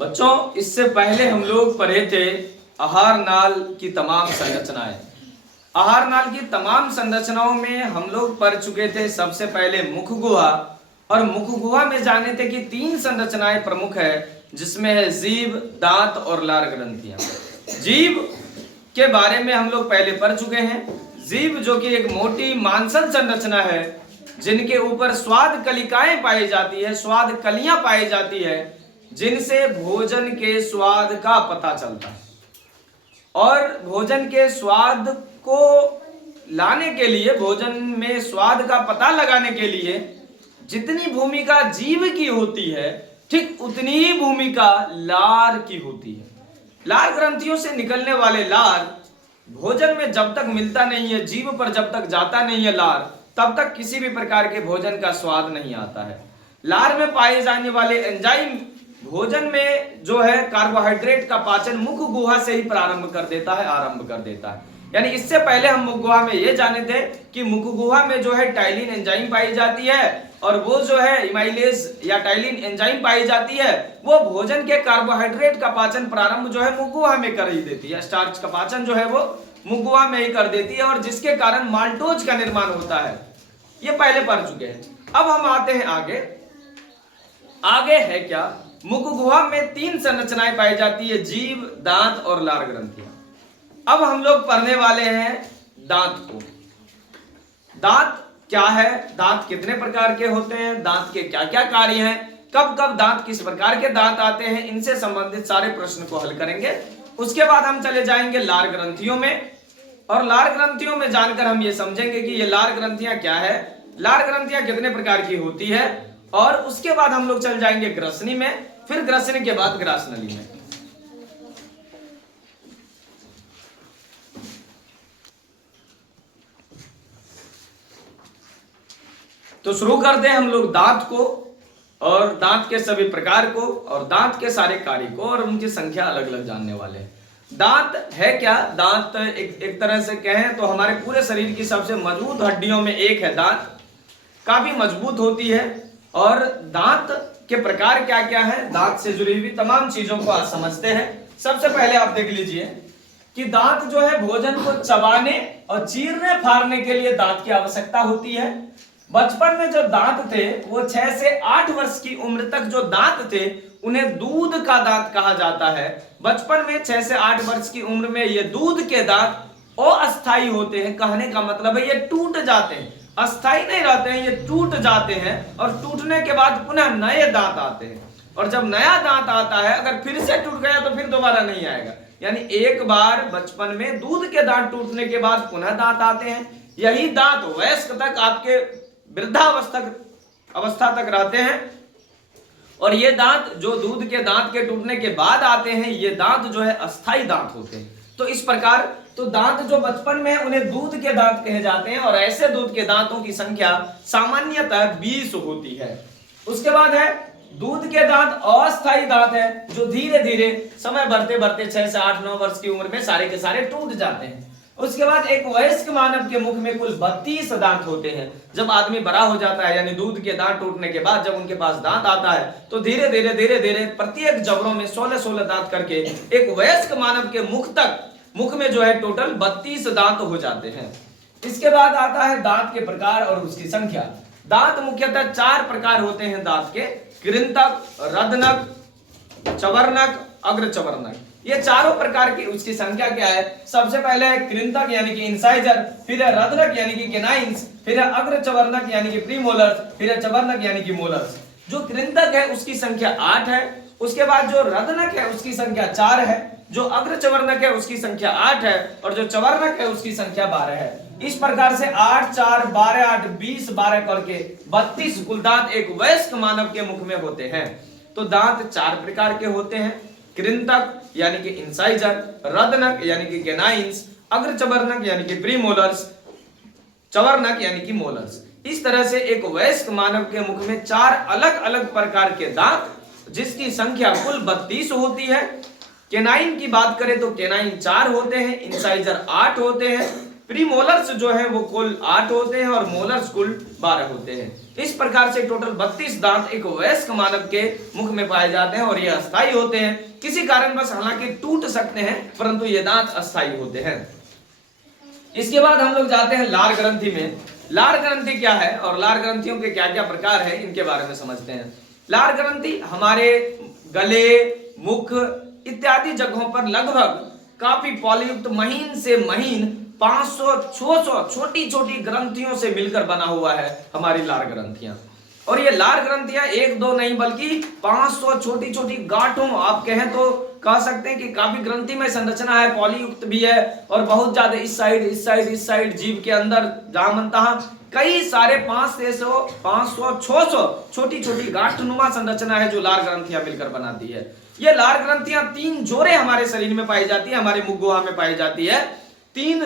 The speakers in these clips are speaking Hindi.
बच्चों, इससे पहले हम लोग पढ़े थे आहार नाल की तमाम संरचनाएं। आहार नाल की तमाम संरचनाओं में हम लोग पढ़ चुके थे सबसे पहले मुख गुहा, और मुख गुहा में जाने थे कि 3 संरचनाएं प्रमुख है, जिसमें है जीभ, दांत और लार ग्रंथियां। जीभ के बारे में हम लोग पहले पढ़ चुके हैं। जीभ जो कि एक मोटी मांसल संरचना है, जिनके ऊपर स्वाद कलिकाएं पाई जाती है, स्वाद कलियां पाई जाती है, जिनसे भोजन के स्वाद का पता चलता है। और भोजन के स्वाद को लाने के लिए, भोजन में स्वाद का पता लगाने के लिए जितनी भूमिका जीभ की होती है, ठीक उतनी ही भूमिका लार की होती है। लार ग्रंथियों से निकलने वाले लार भोजन में जब तक मिलता नहीं है, जीभ पर जब तक जाता नहीं है लार, तब तक किसी भी प्रकार के भोजन का स्वाद नहीं आता है। लार में पाए जाने वाले एंजाइम भोजन में जो है कार्बोहाइड्रेट का पाचन मुख गुहा से ही आरंभ कर देता है। यानी इससे पहले हम मुख गुहा में ये जाने थे कि मुख गुहा में जो है टाइलिन एंजाइम पाई जाती है, और वो जो है इमाइलेज या टाइलिन एंजाइम पाई जाती है, वो भोजन के कार्बोहाइड्रेट का पाचन प्रारंभ जो है मुख गुहा में कर ही देती है। स्टार्च का पाचन जो है वो मुख गुहा में ही कर देती है, और जिसके कारण माल्टोज का निर्माण होता है। ये पहले पढ़ चुके हैं। अब हम आते हैं आगे है क्या? मुख गुहा में 3 संरचनाएं पाई जाती है, जीभ, दांत और लार ग्रंथियां। अब हम लोग पढ़ने वाले हैं दांत को। दांत क्या है, दांत कितने प्रकार के होते हैं, दांत के क्या क्या कार्य हैं, कब कब दांत किस प्रकार के दांत आते हैं, इनसे संबंधित सारे प्रश्न को हल करेंगे। उसके बाद हम चले जाएंगे लार ग्रंथियों में, और लार ग्रंथियों में जानकर हम ये समझेंगे कि ये लार ग्रंथियां क्या है, लार ग्रंथियां कितने प्रकार की होती है, और उसके बाद हम लोग चल जाएंगे ग्रसनी में, फिर ग्रसनी के बाद ग्रासनली में। तो शुरू करते हैं हम लोग दांत को, और दांत के सभी प्रकार को, और दांत के सारे कार्य को, और उनकी संख्या अलग अलग जानने वाले हैं। दांत है क्या? दांत एक तरह से कहें तो हमारे पूरे शरीर की सबसे मजबूत हड्डियों में एक है दांत। काफी मजबूत होती है। और दांत के प्रकार क्या क्या है, दांत से जुड़ी हुई तमाम चीजों को आज समझते हैं। सबसे पहले आप देख लीजिए कि दांत जो है भोजन को चबाने और चीरने फाड़ने के लिए दांत की आवश्यकता होती है। बचपन में जो दांत थे वो 6 से 8 वर्ष की उम्र तक जो दांत थे उन्हें दूध का दांत कहा जाता है। बचपन में 6 से 8 वर्ष की उम्र में ये दूध के दांत अस्थायी होते हैं। कहने का मतलब है ये टूट जाते हैं, अस्थायी नहीं रहते हैं, ये टूट जाते हैं, और टूटने के बाद पुनः नए दांत आते हैं। और जब नया दांत आता है, अगर फिर से टूट गया तो फिर दोबारा नहीं आएगा। यानी एक बार बचपन में दूध के दांत टूटने के बाद पुनः दांत आते हैं। यही दांत वयस्क तक, आपके वृद्धावस्था तक रहते हैं। और ये दांत जो दूध के दांत के टूटने के बाद आते हैं, ये दांत जो है अस्थायी दांत होते हैं। तो इस प्रकार तो दांत जो बचपन में उन्हें दूध के दांत कहे जाते हैं, और ऐसे दूध के दांतों की संख्या सामान्यतः 20 होती है। उसके बाद है दूध के दांत अस्थायी दांत है, जो धीरे धीरे समय बढ़ते बढ़ते 6 से 8-9 वर्ष की उम्र में सारे के सारे टूट जाते हैं। उसके बाद एक वयस्क मानव के मुख में कुल 32 दांत होते हैं। जब आदमी बड़ा हो जाता है, यानी दूध के दांत टूटने के बाद जब उनके पास दांत आता है, तो धीरे धीरे प्रत्येक जबड़ों में 16-16 दांत करके एक वयस्क मानव के मुख में जो है टोटल 32 दांत हो जाते हैं। इसके बाद आता है दांत के प्रकार और उसकी संख्या। दांत मुख्यतः 4 प्रकार होते हैं दांत के: कृंतक, रदनक, चवर्णक, अग्रचवर्णक। ये चारों प्रकार की उसकी संख्या क्या है? सबसे पहले है कृंतक यानी कि इंसाइजर, फिर है रदनक यानी कि केनाइंस, फिर है अग्रचवर्णक यानी कि प्रीमोलर्स, फिर है चवर्णक यानी कि मोलर्स। जो कृंतक है उसकी संख्या 8 है। उसके बाद जो रदनक है उसकी संख्या 4 है, जो अग्रचवर्णक है उसकी संख्या 8 है, और जो चवर्णक है उसकी संख्या 12 है। इस प्रकार से 8, 4, 12, 8, 20, 12 करके 32 कुल दांत एक वयस्क मानव के मुख में होते हैं। तो दांत 4 प्रकार के होते हैं: कृंतक यानी कि इंसाइजर, रदनक यानी कि केनाइंस, अग्रचवर्णक यानी कि प्रीमोलर्स, चवर्णक यानी कि मोलर्स। इस तरह से एक वयस्क मानव के मुख में 4 अलग अलग प्रकार के दांत, जिसकी संख्या कुल 32 होती है। केनाइन की बात करें तो केनाइन 4 होते हैं, इंसाइजर 8 होते हैं, प्रीमोलर्स जो है वो कुल 8 होते हैं और मोलर्स कुल 12 होते हैं। इस प्रकार से टोटल 32 दांत एक वयस्क मानव के मुख में पाए जाते हैं और ये अस्थायी होते हैं। किसी कारणवश हालांकि टूट सकते हैं परंतु ये दांत अस्थायी होते हैं। इसके बाद हम लोग जाते हैं लार ग्रंथि में। लार ग्रंथि क्या है और लार ग्रंथियों के क्या क्या प्रकार है इनके बारे में समझते हैं। लार ग्रंथि हमारे गले, मुख इत्यादि जगहों पर लगभग काफी पॉलीयुक्त महीन से महीन 500-600 छोटी छोटी ग्रंथियों से मिलकर बना हुआ है हमारी लार ग्रंथियां। और ये लार ग्रंथियां एक दो नहीं बल्कि 500 छोटी छोटी गांठों, आप कहें तो कह सकते हैं कि काफी ग्रंथि में संरचना है, पॉलीयुक्त भी है और बहुत ज्यादा इस साइड जीव के अंदर जहां मनता कई सारे 500-600 छोटी छोटी गांठनुमा संरचना है जो लार ग्रंथियां मिलकर बनाती है। ये लार ग्रंथियां 3 जोड़े हमारे शरीर में पाई जाती है, हमारे मुख गुहा में पाई जाती है। 3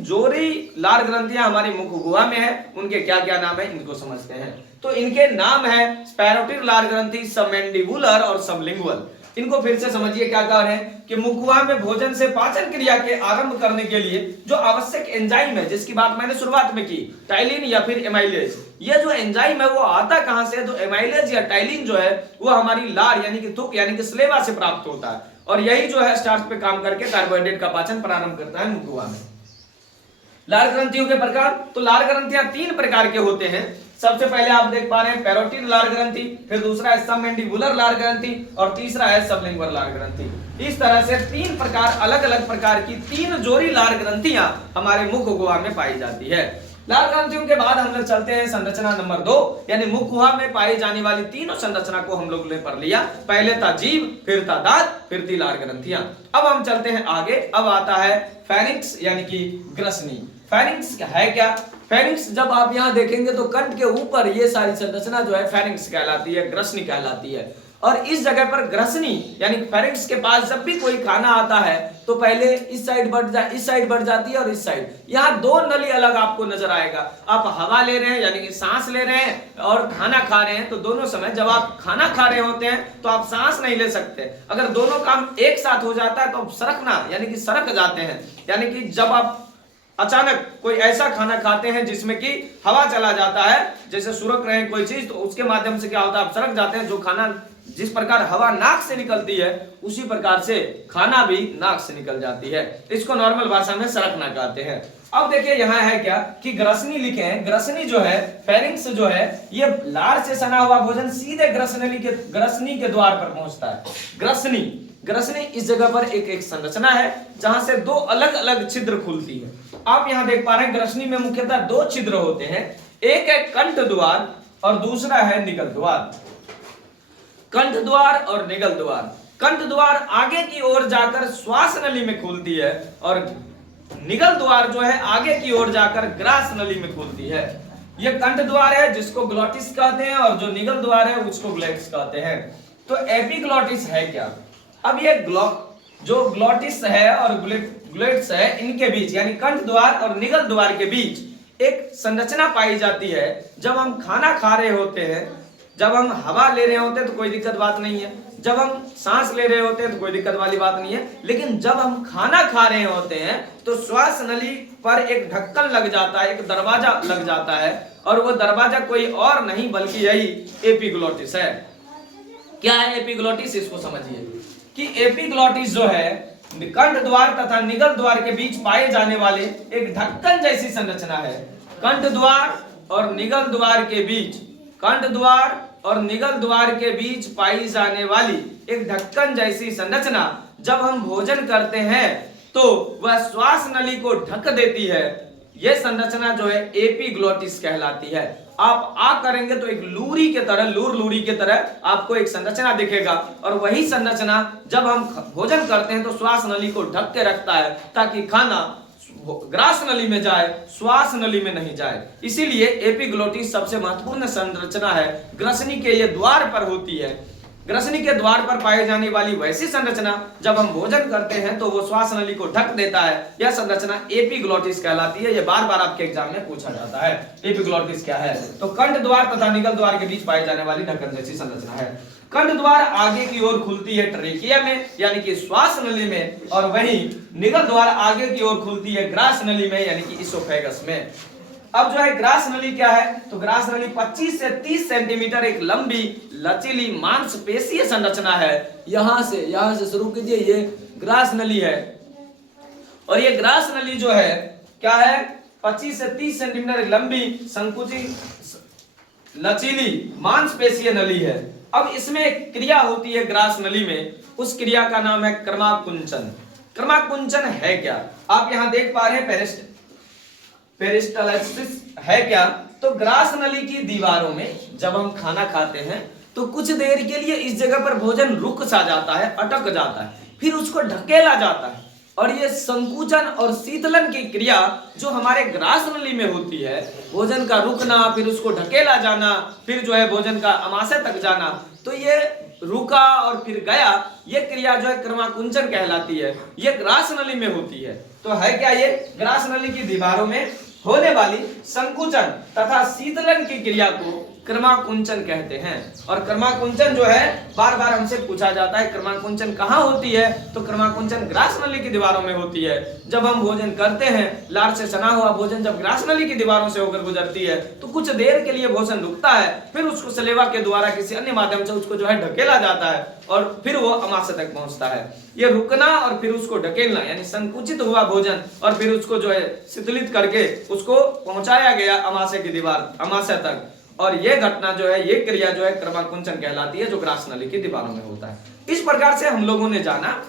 जोड़ी लार ग्रंथियां हमारी मुख गुहा में है। उनके क्या क्या नाम है इनको समझते हैं। तो इनके नाम है स्पैरोटिड लार ग्रंथि, सबमैंडिबुलर और सबलिंगुअल। इनको फिर से समझिए क्या कह रहे हैं कि मुख गुहा में भोजन से पाचन क्रिया के आरंभ करने के लिए जो आवश्यक एंजाइम है, जिसकी बात मैंने शुरुआत में की, टाइलिन या फिर एमाइलेज, ये जो एंजाइम है वो आता कहां से? तो एमाइलेज या टाइलिन जो है वो हमारी लार यानी कि थूक यानी कि स्लेवा से प्राप्त होता है और यही जो है स्टार्च पे काम करके कार्बोहाइड्रेट का पाचन प्रारंभ करता है मुख गुहा में। लार ग्रंथियों के प्रकार, तो लार ग्रंथियां 3 प्रकार के होते हैं। सबसे पहले आप देख पा रहे हैं पैरोटिड लार ग्रंथि, फिर दूसरा है सबमैंडिबुलर लार ग्रंथि और तीसरा है सबलिंगुअल लार ग्रंथि। इस तरह से 3 प्रकार अलग अलग प्रकार की 3 जोड़ी लार ग्रंथियां हमारे मुख गुहा में पाई जाती है। लार ग्रंथियों के बाद हम लोग चलते हैं संरचना नंबर 2 यानी मुख गुहा में पाई जाने वाली तीनों संरचना को हम लोग ने पढ़ लिया। पहले था जीभ, फिर था दांत, फिर थी लार ग्रंथियां। अब हम चलते हैं आगे। अब आता है फेरिंक्स यानी कि ग्रसनी। फेरिंक्स है क्या? फेरिंक्स जब आप यहां देखेंगे तो कंठ के ऊपर ये सारी संरचना जो है फेरिंक्स कहलाती है, ग्रसनी कहलाती है। और इस जगह पर ग्रसनी यानी फेरिंक्स के पास जब भी कोई खाना आता है तो पहले इस साइड बढ़ जाती है और इस साइड, यहाँ 2 नली अलग आपको नजर आएगा। आप हवा ले रहे हैं यानी कि सांस ले रहे हैं और खाना खा रहे हैं, तो दोनों समय जब आप खाना खा रहे होते हैं तो आप सांस नहीं ले सकते। अगर दोनों काम एक साथ हो जाता है तो आप सरकना यानी कि सरक जाते हैं। यानी कि जब आप अचानक कोई ऐसा खाना खाते हैं जिसमें कि हवा चला जाता है, जैसे सुरक रहे हैं कोई चीज, तो उसके माध्यम से क्या होता है आप सरक जाते हैं। जो खाना जिस प्रकार हवा नाक से निकलती है उसी प्रकार से खाना भी नाक से निकल जाती है। इसको नॉर्मल भाषा में सरकना कहते हैं। अब देखिए यहाँ है क्या कि ग्रसनी लिखे हैं। ग्रसनी जो है, फेरिंक्स जो है, ये लार से सना हुआ भोजन सीधे ग्रसनी के द्वार पर पहुंचता है। ग्रसनी इस जगह पर एक संरचना है जहां से 2 अलग अलग छिद्र खुलती है। आप यहां देख पा रहे हैं ग्रसनी में मुख्यतः 2 छिद्र होते हैं, एक है कंठ द्वार और दूसरा है निगल द्वार। कंठ द्वार और निगल द्वार। कंठ द्वार आगे की ओर जाकर श्वास नली में खुलती है और निगल द्वार जो है आगे की ओर जाकर ग्रास नली में खुलती है। यह कंठ द्वार है जिसको ग्लोटिस कहते हैं और जो निगल द्वार है उसको ग्लैटिस कहते हैं। तो एपिग्लोटिस है क्या? अब ये जो ग्लोटिस है और ग्लैटिस है, इनके बीच यानी कंठ द्वार और निगल द्वार के बीच एक संरचना पाई जाती है। जब हम खाना खा रहे होते हैं, जब हम हवा ले रहे होते हैं तो कोई दिक्कत बात नहीं है, जब हम सांस ले रहे होते हैं तो कोई दिक्कत वाली बात नहीं है, लेकिन जब हम खाना खा रहे होते हैं तो श्वास नली पर एक ढक्कन लग जाता है, एक दरवाजा लग जाता है और वो दरवाजा कोई और नहीं बल्कि यही एपिग्लोटिस है। क्या है एपिग्लोटिस? इसको समझिए कि एपिग्लोटिस जो है कंठ द्वार तथा निगल द्वार के बीच पाए जाने वाले एक ढक्कन जैसी संरचना है। कंठ द्वार और निगल द्वार के बीच, कंठ द्वार और निगल द्वार के बीच पाई जाने वाली एक ढक्कन जैसी संरचना जब हम भोजन करते हैं तो वह श्वास नली को ढक देती है। यह संरचना जो है एपिग्लोटिस कहलाती है। आप आ करेंगे तो एक लूरी के तरह, लूरी के तरह आपको एक संरचना दिखेगा और वही संरचना जब हम भोजन करते हैं तो श्वास नली को ढक के रखता है ताकि खाना ग्रास नली में जाए, श्वास नली में नहीं जाए। इसीलिए एपिग्लोटिस सबसे महत्वपूर्ण संरचना है। ग्रसनी के ये द्वार पर होती है। ग्रसनी के द्वार पर पाई जाने वाली वैसी संरचना जब हम भोजन करते हैं तो वो श्वास नली को ढक देता है। यह संरचना एपिग्लोटिस कहलाती है। यह बार बार आपके एग्जाम में पूछा जाता है एपिग्लोटिस क्या है। तो कंठ द्वार तथा निगल द्वार के बीच पाई जाने वाली ढक्कन जैसी संरचना है। कंठ द्वार आगे की ओर खुलती है ट्रेकिया में यानी कि श्वास नली में, और वहीं निगल द्वार आगे की ओर खुलती है ग्रास नली में यानी कि इसोफेगस में। अब जो है ग्रास नली क्या है, तो ग्रास नली 25 से 30 सेंटीमीटर एक लंबी लचीली मांसपेशीय संरचना है। यहां से शुरू कीजिए, ये ग्रास नली है, और ये ग्रास नली जो है क्या है, 25 से 30 सेंटीमीटर एक लंबी संकुचित लचीली मांसपेशीय नली है। अब इसमें एक क्रिया होती है ग्रास नली में, उस क्रिया का नाम है क्रमाकुंचन। क्रमाकुंचन है क्या, आप यहां देख पा रहे हैं पेरिस्टालसिस है क्या, तो ग्रास नली की दीवारों में जब हम खाना खाते हैं तो कुछ देर के लिए इस जगह पर भोजन रुक सा जाता है, अटक जाता है, फिर उसको ढकेला जाता है, और ये संकुचन और शीतलन की क्रिया जो हमारे ग्रास नली में होती है, भोजन का रुकना, फिर उसको ढकेला जाना, फिर जो है भोजन का अमाशय तक जाना, तो ये रुका और फिर गया, ये क्रिया जो है क्रमाकुंचन कहलाती है। ये ग्रास नली में होती है। तो है क्या, ये ग्रास नली की दीवारों में होने वाली संकुचन तथा शीतलन की क्रिया को क्रमाकुंचन कहते हैं। और क्रमाकुंचन जो है बार बार हमसे पूछा जाता है, क्रमाकुंचन कहाँ होती है, तो क्रमाकुंचन ग्रास नली की दीवारों में होती है। जब हम भोजन करते हैं, लार से सना हुआ भोजन जब ग्रास नली की दीवारों से होकर गुजरती है तो कुछ देर के लिए भोजन रुकता है, फिर उसको सलेवा के द्वारा किसी अन्य माध्यम से उसको जो है ढकेला जाता है, और फिर वो अमाशय तक पहुंचता है। ये रुकना और फिर उसको ढकेलना यानी संकुचित हुआ भोजन और फिर उसको जो है शीतलित करके उसको पहुंचाया गया अमाशय की दीवार, अमाशय तक, और ये घटना जो है, ये क्रिया जो है क्रमाकुंचन कहलाती है, जो ग्रास नली की दीवारों में होता है। इस प्रकार से हम लोगों ने जाना,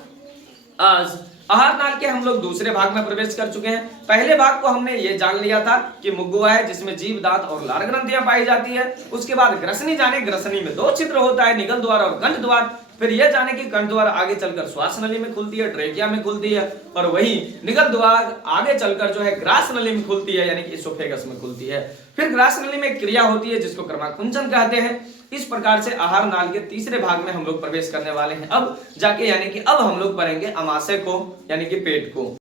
आज आहार नाल के हम लोग दूसरे भाग में प्रवेश कर चुके हैं। पहले भाग को हमने ये जान लिया था कि मुग्गुआ है जिसमें जीभ, दांत और लार ग्रंथियां पाई जाती है। उसके बाद ग्रसनी जाने, ग्रसनी में 2 छिद्र होता है, निगल द्वार और कंठ द्वार। फिर यह जाने की कंठ द्वार आगे चलकर श्वास नली में खुलती है, ट्रेकिया में खुलती है, और वही निगल द्वार आगे चलकर जो है ग्रास नली में खुलती है यानी कि इसोफेगस में खुलती है। फिर ग्रास नली में क्रिया होती है जिसको क्रमाकुंचन कहते हैं। इस प्रकार से आहार नाल के तीसरे भाग में हम लोग प्रवेश करने वाले हैं अब जाके, यानी कि अब हम लोग पढ़ेंगे अमाशय को यानी कि पेट को।